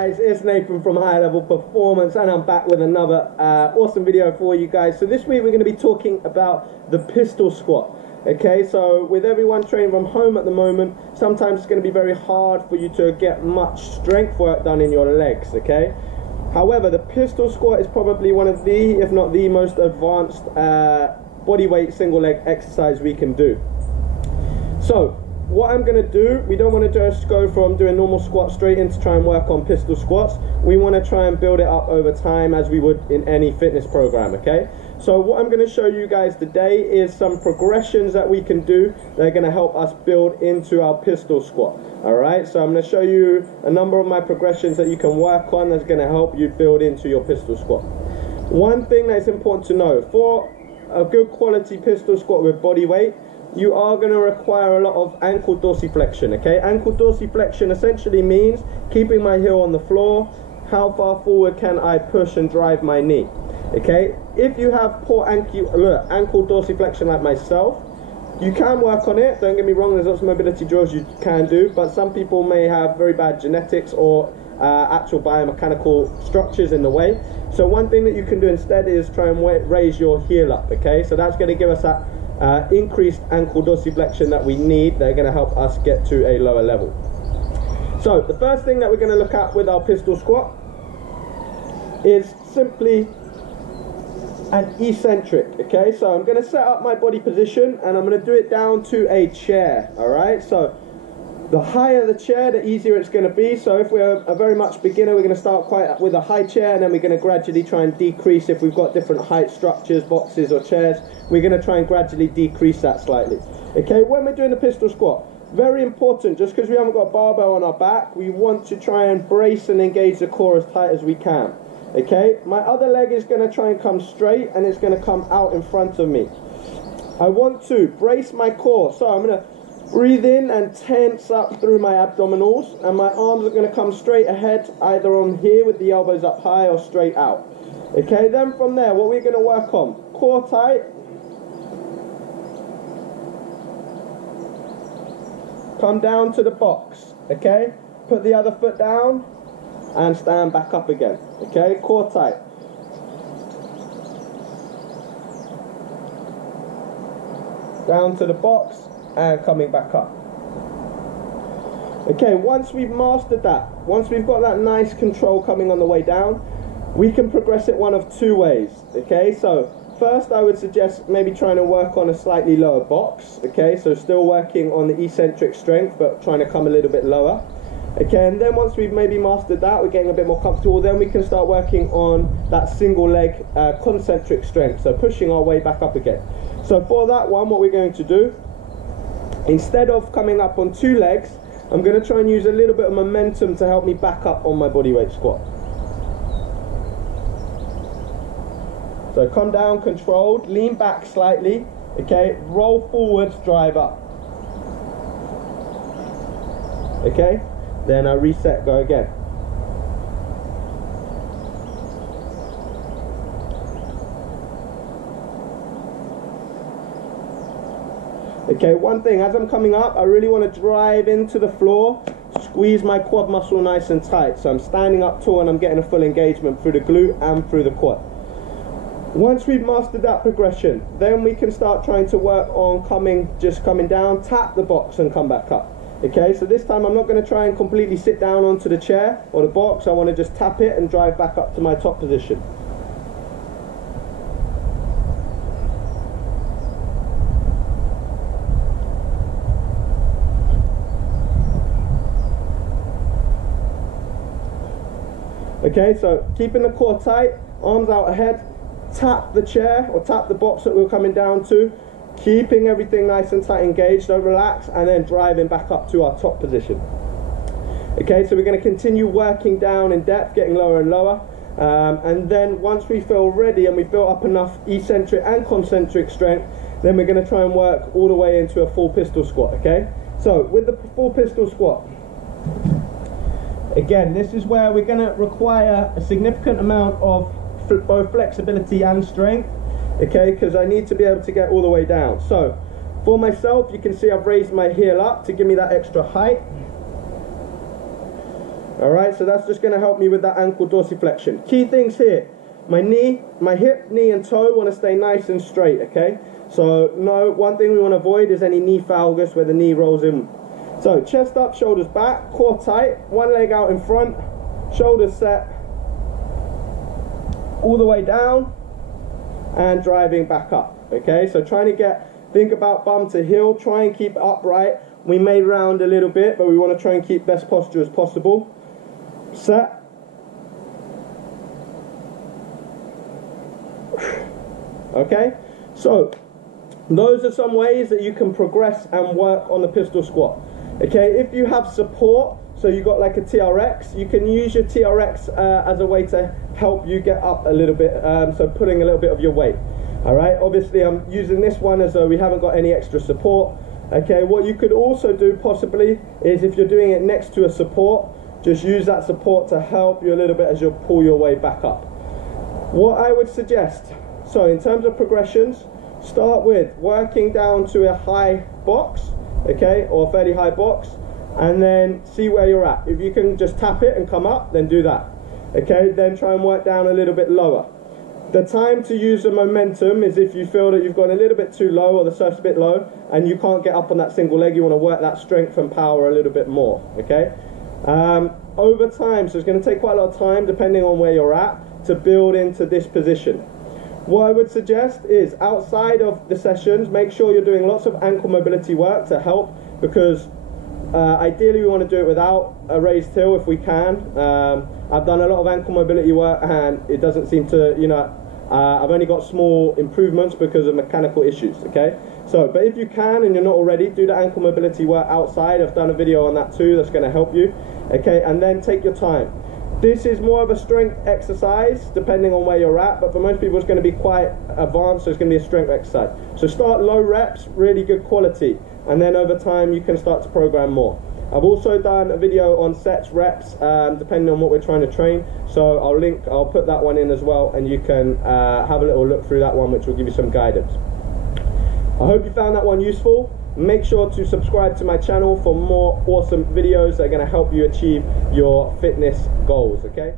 guys, it's Nathan from High Level Performance, and I'm back with another awesome video for you guys. So this week we're going to be talking about the pistol squat. Okay, so with everyone training from home at the moment, sometimes it's going to be very hard for you to get much strength work done in your legs. Okay, however, the pistol squat is probably one of the, if not the most advanced body weight single leg exercise we can do. So what I'm going to do, we don't want to just go from doing normal squats straight in to try and work on pistol squats. We want to try and build it up over time as we would in any fitness program. Okay, so what I'm going to show you guys today is some progressions that we can do that are going to help us build into our pistol squat. Alright, so I'm going to show you a number of my progressions that you can work on that's going to help you build into your pistol squat. One thing that's important to know, for a good quality pistol squat with body weight, you are going to require a lot of ankle dorsiflexion. Okay, ankle dorsiflexion essentially means keeping my heel on the floor. How far forward can I push and drive my knee? Okay, if you have poor ankle dorsiflexion like myself, you can work on it. Don't get me wrong, there's lots of mobility drills you can do, but some people may have very bad genetics or actual biomechanical structures in the way. So one thing that you can do instead is try and raise your heel up. Okay, so that's going to give us that increased ankle dorsiflexion that we need. They're going to help us get to a lower level. So the first thing that we're going to look at with our pistol squat is simply an eccentric. Okay, so I'm going to set up my body position and I'm going to do it down to a chair. Alright, so the higher the chair, the easier it's going to be. So if we're a very much beginner, we're going to start quite with a high chair, and then we're going to gradually try and decrease. If we've got different height structures, boxes or chairs, we're going to try and gradually decrease that slightly. Okay, when we're doing the pistol squat, very important, just because we haven't got a barbell on our back, we want to try and brace and engage the core as tight as we can. Okay, my other leg is going to try and come straight and it's going to come out in front of me. I want to brace my core, so I'm going to breathe in and tense up through my abdominals, and my arms are going to come straight ahead, either on here with the elbows up high or straight out. Okay, then from there, what we're going to work on, core tight, come down to the box. Okay, put the other foot down and stand back up again. Okay, core tight. Down to the box and coming back up. Okay, once we've mastered that, once we've got that nice control coming on the way down, we can progress it one of two ways. Okay, so first I would suggest maybe trying to work on a slightly lower box. Okay, so still working on the eccentric strength but trying to come a little bit lower. Okay, and then once we've maybe mastered that, we're getting a bit more comfortable, then we can start working on that single leg concentric strength, so pushing our way back up again. So for that one, what we're going to do, instead of coming up on two legs, I'm going to try and use a little bit of momentum to help me back up on my bodyweight squat. So come down controlled, lean back slightly, okay, roll forwards, drive up. Okay, then I reset, go again. Okay, one thing, as I'm coming up, I really want to drive into the floor, squeeze my quad muscle nice and tight. So I'm standing up tall and I'm getting a full engagement through the glute and through the quad. Once we've mastered that progression, then we can start trying to work on just coming down, tap the box and come back up. Okay, so this time I'm not going to try and completely sit down onto the chair or the box. I want to just tap it and drive back up to my top position. Okay, so keeping the core tight, arms out ahead, tap the chair or tap the box that we're coming down to, keeping everything nice and tight engaged, don't relax, and then driving back up to our top position. Okay, so we're going to continue working down in depth, getting lower and lower, and then once we feel ready and we've built up enough eccentric and concentric strength, then we're going to try and work all the way into a full pistol squat. Okay, so with the full pistol squat, again, this is where we're going to require a significant amount of both flexibility and strength, okay, because I need to be able to get all the way down. So for myself, you can see I've raised my heel up to give me that extra height. All right, so that's just going to help me with that ankle dorsiflexion. Key things here: my knee, my hip, knee, and toe want to stay nice and straight. Okay, so no, one thing we want to avoid is any knee valgus where the knee rolls in. So chest up, shoulders back, core tight, one leg out in front, shoulders set, all the way down, and driving back up. Okay, so trying to think about bum to heel, try and keep it upright. We may round a little bit, but we want to try and keep best posture as possible. Set. Okay, so those are some ways that you can progress and work on the pistol squat. Okay, if you have support, so you've got like a TRX, you can use your TRX as a way to help you get up a little bit, so putting a little bit of your weight. All right, obviously I'm using this one as though we haven't got any extra support. Okay, what you could also do possibly is if you're doing it next to a support, just use that support to help you a little bit as you pull your way back up. What I would suggest, so in terms of progressions, start with working down to a high box, okay, or a fairly high box, and then see where you're at. If you can just tap it and come up, then do that. Okay, then try and work down a little bit lower. The time to use the momentum is if you feel that you've gone a little bit too low or the surf's a bit low and you can't get up on that single leg, you want to work that strength and power a little bit more, okay? Over time, so it's going to take quite a lot of time depending on where you're at to build into this position. What I would suggest is outside of the sessions, make sure you're doing lots of ankle mobility work to help, because ideally we want to do it without a raised heel if we can. I've done a lot of ankle mobility work and it doesn't seem to, you know, I've only got small improvements because of mechanical issues, okay? So, but if you can and you're not already, do the ankle mobility work outside. I've done a video on that too, that's going to help you, okay? And then take your time. This is more of a strength exercise depending on where you're at, but for most people it's going to be quite advanced, so it's going to be a strength exercise. So start low reps, really good quality, and then over time you can start to program more. I've also done a video on sets, reps, depending on what we're trying to train, so I'll put that one in as well, and you can have a little look through that one, which will give you some guidance. I hope you found that one useful. Make sure to subscribe to my channel for more awesome videos that are going to help you achieve your fitness goals, okay?